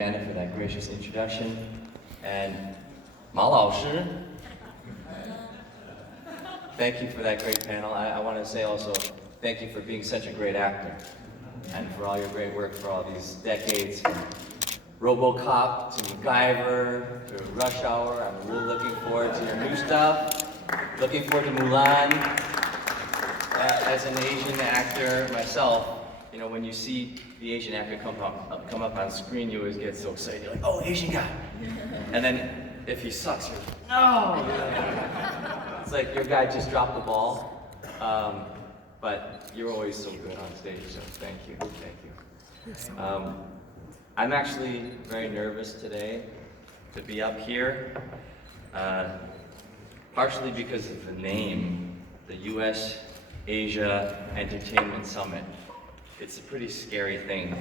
Anna for that gracious introduction, and Ma Lao Shi, thank you for that great panel. I want to say also, thank you for being such a great actor, and for all your great work for all these decades, from RoboCop to MacGyver to Rush Hour. I'm really looking forward to your new stuff. Looking forward to Mulan. As an Asian actor myself, you know, when you see the Asian actor come up on screen, you always get so excited. You're like, oh, Asian guy. And then if he sucks, you're like, no! It's like your guy just dropped the ball. But you're always so good on stage, so thank you, thank you. I'm actually very nervous today to be up here, partially because of the name, the US Asia Entertainment Summit. It's a pretty scary thing.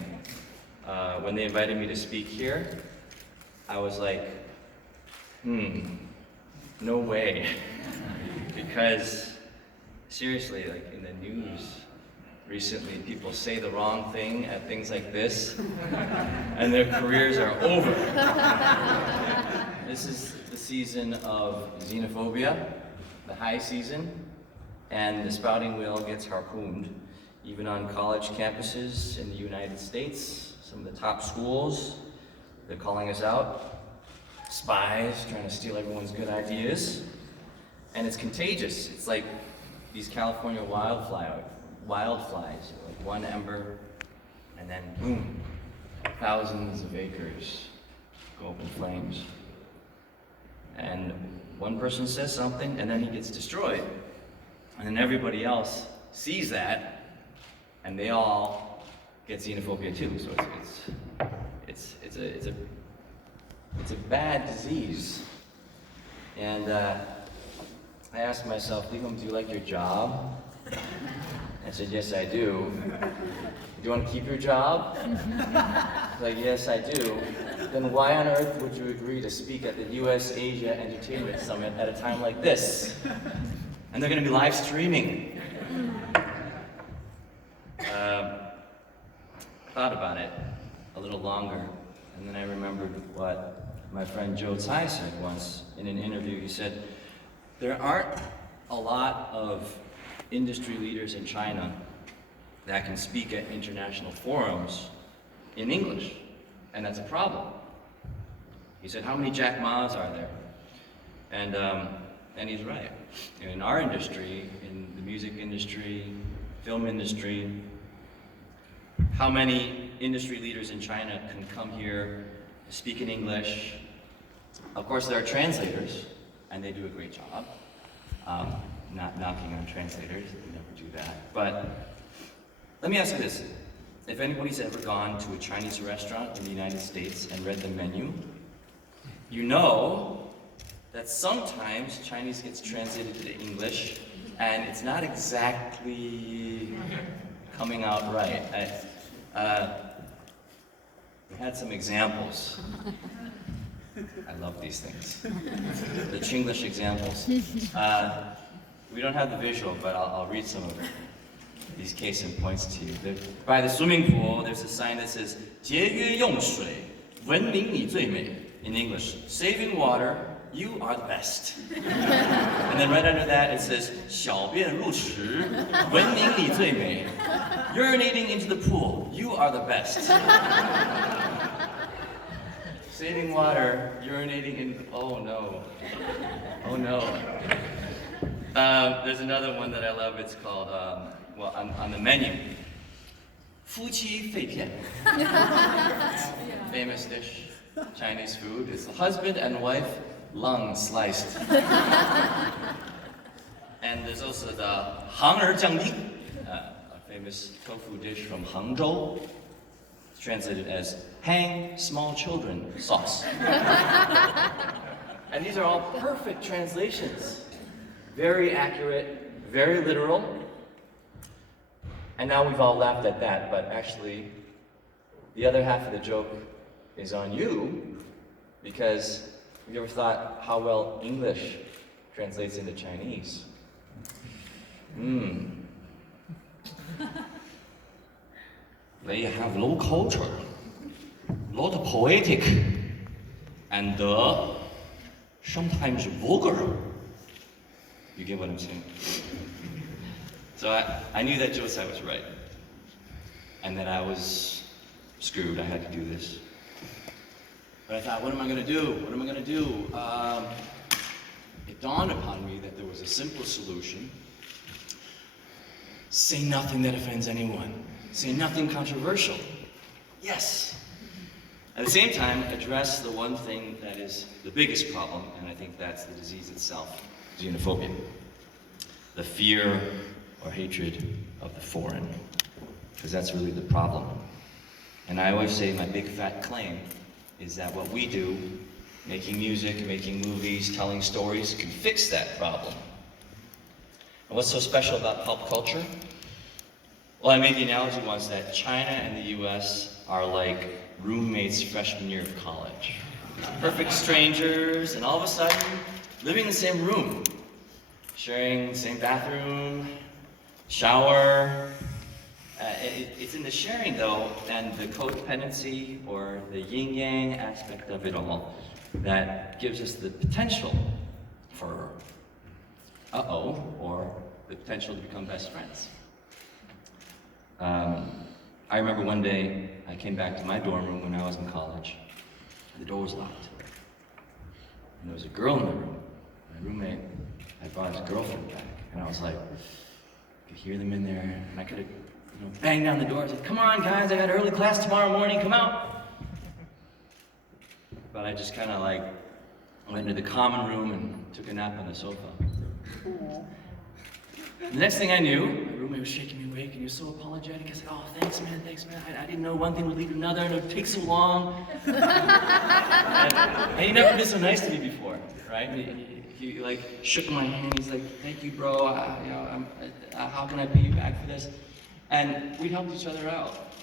When they invited me to speak here, I was like, no way. Because seriously, like in the news recently, people say the wrong thing at things like this, and their careers are over. This is the season of xenophobia, the high season, and the spouting whale gets harpooned. Even on college campuses in the United States, some of the top schools, they're calling us out. Spies trying to steal everyone's good ideas. And it's contagious. It's like these California wildflies, like one ember, and then boom, thousands of acres go up in flames. And one person says something, and then he gets destroyed. And then everybody else sees that, and they all get xenophobia too. So it's a bad disease. And I asked myself, Leehom, do you like your job? I said, yes, I do. Do you want to keep your job? Like, yes, I do. Then why on earth would you agree to speak at the US Asia Entertainment Summit at a time like this? And they're going to be live streaming. Thought about it a little longer, and then I remembered what my friend Joe Tsai said once in an interview. He said, there aren't a lot of industry leaders in China that can speak at international forums in English, and that's a problem. He said, how many Jack Ma's are there? And he's right. In our industry, in the music industry, film industry, how many industry leaders in China can come here, speak in English? Of course, there are translators, and they do a great job. Not knocking on translators, we never do that. But let me ask you this. If anybody's ever gone to a Chinese restaurant in the United States and read the menu, you know that sometimes Chinese gets translated to English, and it's not exactly coming out right. We had some examples. I love these things. The Chinglish examples. We don't have the visual, but I'll read some of these case in points to you. By the swimming pool, there's a sign that says, 节约用水，文明你最美. In English, saving water, you are the best. And then right under that it says, 小便入池，文明你最美. Urinating into the pool, you are the best. Saving water, urinating in, oh no. Oh no. There's another one that I love, it's called, well, on the menu. 夫妻肺片. Famous dish, Chinese food. It's husband and wife lung sliced. And there's also the 杭儿酱丁, a famous tofu dish from Hangzhou. It's translated as hang small children sauce. And these are all perfect translations. Very accurate, very literal. And now we've all laughed at that, but actually, the other half of the joke is on you, because have you ever thought how well English translates into Chinese? They have low culture. lot poetic and sometimes vulgar. You get what I'm saying? So I knew that Josai was right, and that I was screwed. I had to do this. But I thought, what am I going to do? What am I going to do? It dawned upon me that there was a simple solution. Say nothing that offends anyone. Say nothing controversial. Yes. At the same time, address the one thing that is the biggest problem, and I think that's the disease itself, xenophobia. The fear or hatred of the foreign, because that's really the problem. And I always say my big fat claim is that what we do, making music, making movies, telling stories, can fix that problem. And what's so special about pop culture? Well, I made the analogy once that China and the US are like roommates freshman year of college. Perfect strangers, and all of a sudden, living in the same room, sharing the same bathroom, shower. It's in the sharing, though, and the codependency or the yin-yang aspect of it all that gives us the potential for or the potential to become best friends. I remember one day I came back to my dorm room when I was in college. The door was locked. And there was a girl in the room. My roommate had brought his girlfriend back. And I was like, I could hear them in there. And I could have, banged down the door and said, come on guys, I got early class tomorrow morning, come out. But I just kind of went into the common room and took a nap on the sofa. The next thing I knew, my roommate was shaking me awake and he was so apologetic. I said, oh, thanks man. I didn't know one thing would lead to another and it would take so long. and he never been so nice to me before, right? He shook my hand. He's like, thank you, bro. How can I pay you back for this? And we helped each other out.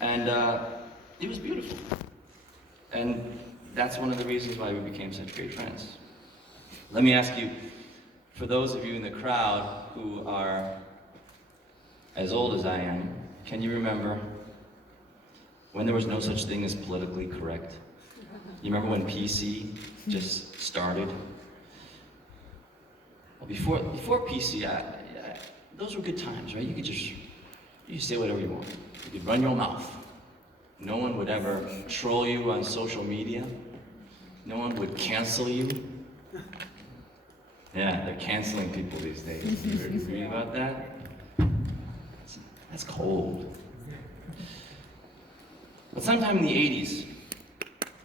And it was beautiful. And that's one of the reasons why we became such great friends. Let me ask you, for those of you in the crowd who are as old as I am, can you remember when there was no such thing as politically correct? You remember when PC just started? Well, before PC, those were good times, right? You could say whatever you want. You could run your mouth. No one would ever troll you on social media. No one would cancel you. Yeah, they're canceling people these days. You read about that? That's cold. But sometime in the 80s,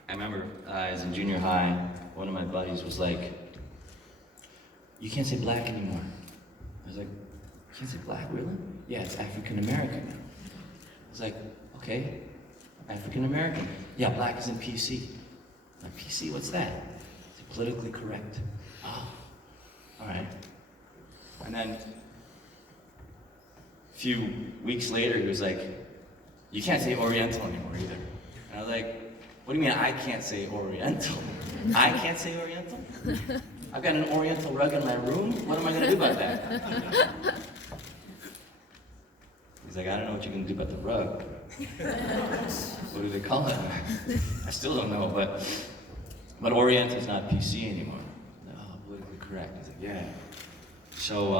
I remember I was in junior high, one of my buddies was like, you can't say black anymore. I was like, you can't say black, really? Yeah, it's African American. I was like, okay, African American. Yeah, black is in PC. I'm like, PC, what's that? It's politically correct. Oh, all right. And then a few weeks later, he was like, you can't say Oriental anymore either. And I was like, what do you mean I can't say Oriental? I can't say Oriental? I've got an Oriental rug in my room. What am I going to do about that? He's like, I don't know what you're going to do about the rug. What do they call it? I still don't know, but Oriental's not PC anymore. No, politically correct. He's like, yeah. So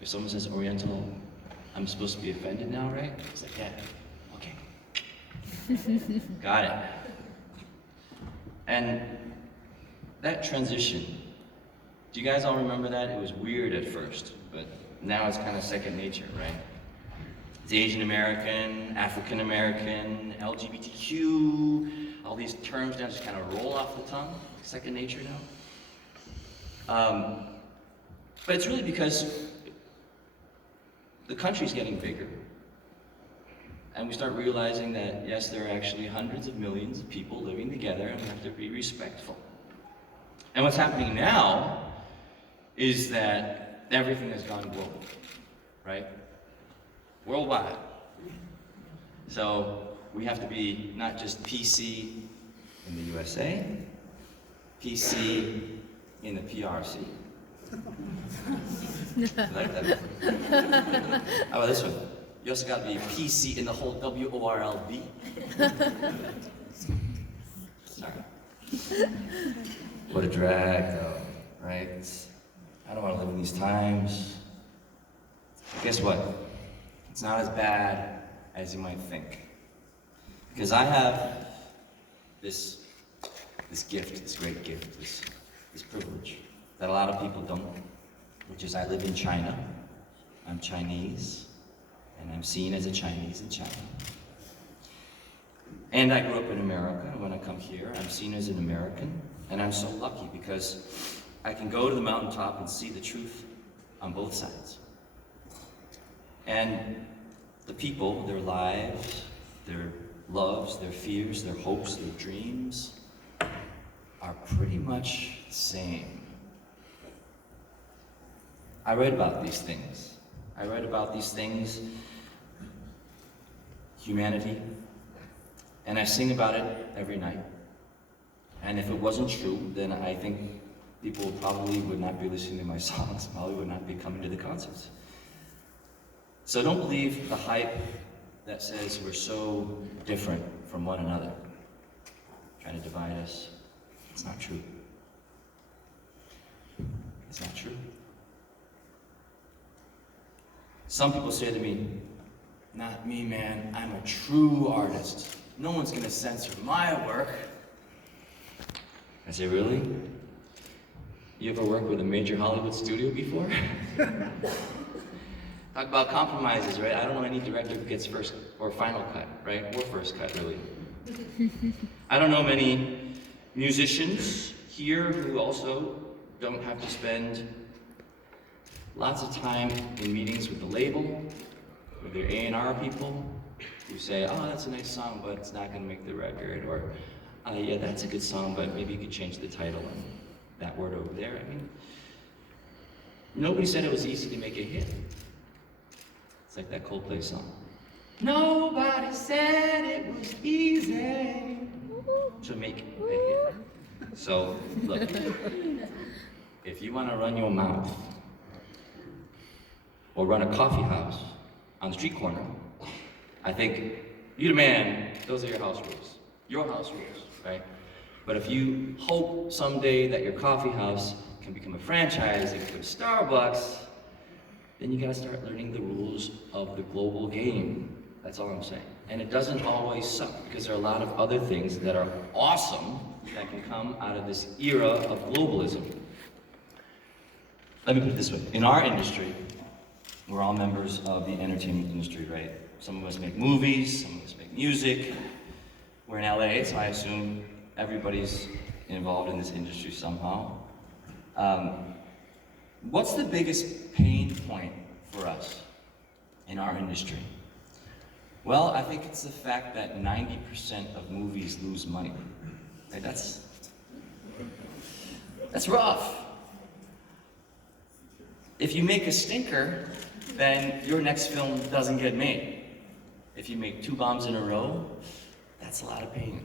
if someone says Oriental, I'm supposed to be offended now, right? He's like, yeah. Okay. Got it. And that transition, do you guys all remember that? It was weird at first, but now it's kind of second nature, right? It's Asian American, African American, LGBTQ, all these terms now just kind of roll off the tongue, second nature now. But it's really because the country's getting bigger. And we start realizing that, yes, there are actually hundreds of millions of people living together and we have to be respectful. And what's happening now is that everything has gone global, right? Worldwide. So we have to be not just PC in the USA, PC in the PRC. You like that? How about this one? You also gotta be PC in the whole WORLD. Sorry. What a drag, though, right? I don't want to live in these times. But guess what? It's not as bad as you might think. Because I have this gift, this great gift, this privilege that a lot of people don't, which is I live in China. I'm Chinese, and I'm seen as a Chinese in China. And I grew up in America, and when I come here, I'm seen as an American, and I'm so lucky because I can go to the mountaintop and see the truth on both sides. And the people, their lives, their loves, their fears, their hopes, their dreams are pretty much the same. I read about these things. I read about these things, humanity, and I sing about it every night. And if it wasn't true, then I think people probably would not be listening to my songs, probably would not be coming to the concerts. So don't believe the hype that says we're so different from one another, trying to divide us. It's not true. It's not true. Some people say to me, "Not me, man, I'm a true artist. No one's gonna censor my work." I say, "Really? You ever worked with a major Hollywood studio before?" Talk about compromises, right? I don't know any director who gets first or final cut, right? Or first cut, really. I don't know many musicians here who also don't have to spend lots of time in meetings with the label, with their A&R people, who say, "Oh, that's a nice song, but it's not gonna make the record," or, "Yeah, that's a good song, but maybe you could change the title and that word over there." I mean, nobody said it was easy to make a hit. It's like that Coldplay song. Nobody said it was easy to make a hit. So, look, if you want to run your mouth or run a coffee house on the street corner, I think you the man, those are your house rules. Your house rules, right? But if you hope someday that your coffee house can become a franchise, it can become Starbucks, then you gotta start learning the rules of the global game. That's all I'm saying. And it doesn't always suck, because there are a lot of other things that are awesome that can come out of this era of globalism. Let me put it this way. In our industry, we're all members of the entertainment industry, right? Some of us make movies, some of us make music. We're in LA, so I assume everybody's involved in this industry somehow. What's the biggest pain point for us in our industry? Well, I think it's the fact that 90% of movies lose money. Like that's rough. If you make a stinker, then your next film doesn't get made. If you make 2 bombs in a row, that's a lot of pain.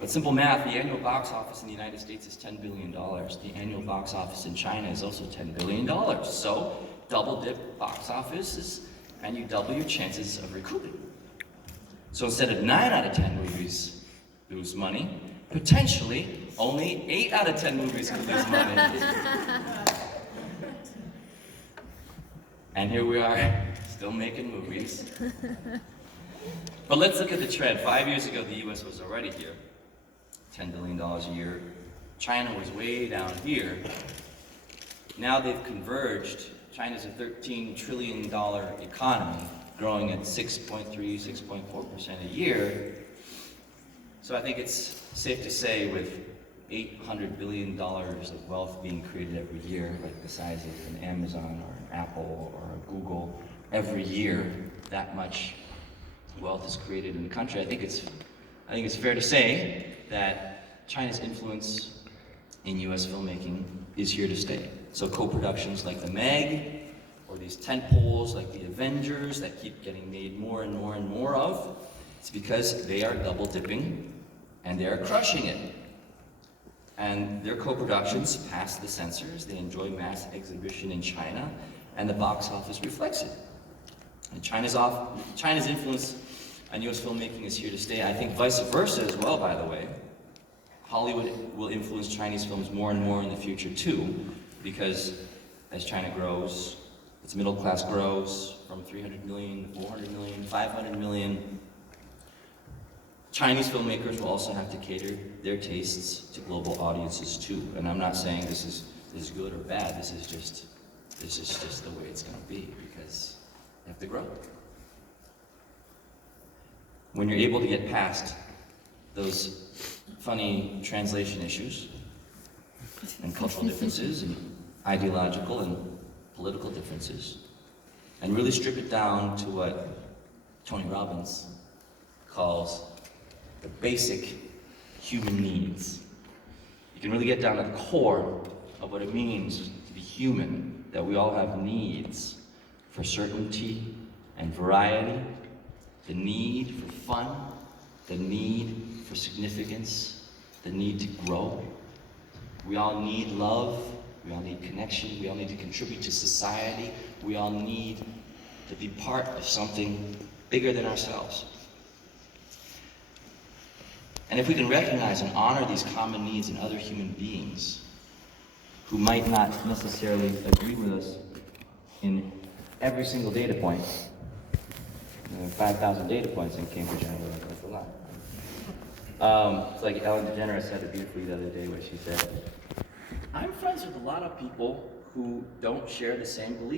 But simple math, the annual box office in the United States is $10 billion. The annual box office in China is also $10 billion. So, double dip box offices, and you double your chances of recouping. So instead of 9 out of 10 movies lose money, potentially only 8 out of 10 movies could lose money. And here we are, still making movies. But let's look at the trend. 5 years ago, the US was already here. $10 billion a year. China was way down here. Now they've converged. China's a $13 trillion economy, growing at 6.3, 6.4% a year. So I think it's safe to say with $800 billion of wealth being created every year, like the size of an Amazon or an Apple or a Google, every year, that much wealth is created in the country. I think it's fair to say that China's influence in US filmmaking is here to stay. So co-productions like The Meg, or these tentpoles like The Avengers that keep getting made more and more and more of, it's because they are double dipping and they are crushing it. And their co-productions pass the censors, they enjoy mass exhibition in China, and the box office reflects it. And China's influence on US filmmaking is here to stay. I think vice versa as well, by the way. Hollywood will influence Chinese films more and more in the future too, because as China grows, its middle class grows from 300 million to 400 million, 500 million. Chinese filmmakers will also have to cater their tastes to global audiences too. And I'm not saying this is good or bad. This is just the way it's going to be, because you have to grow. When you're able to get past those funny translation issues and cultural differences and ideological and political differences, and really strip it down to what Tony Robbins calls the basic human needs. You can really get down to the core of what it means to be human, that we all have needs for certainty and variety, the need for fun, the need for significance, the need to grow. We all need love, we all need connection, we all need to contribute to society, we all need to be part of something bigger than ourselves. And if we can recognize and honor these common needs in other human beings who might not necessarily agree with us in every single data point, 5,000 data points in Cambridge Analytica, that's a lot. It's like Ellen DeGeneres said it beautifully the other day where she said, I'm friends with a lot of people who don't share the same beliefs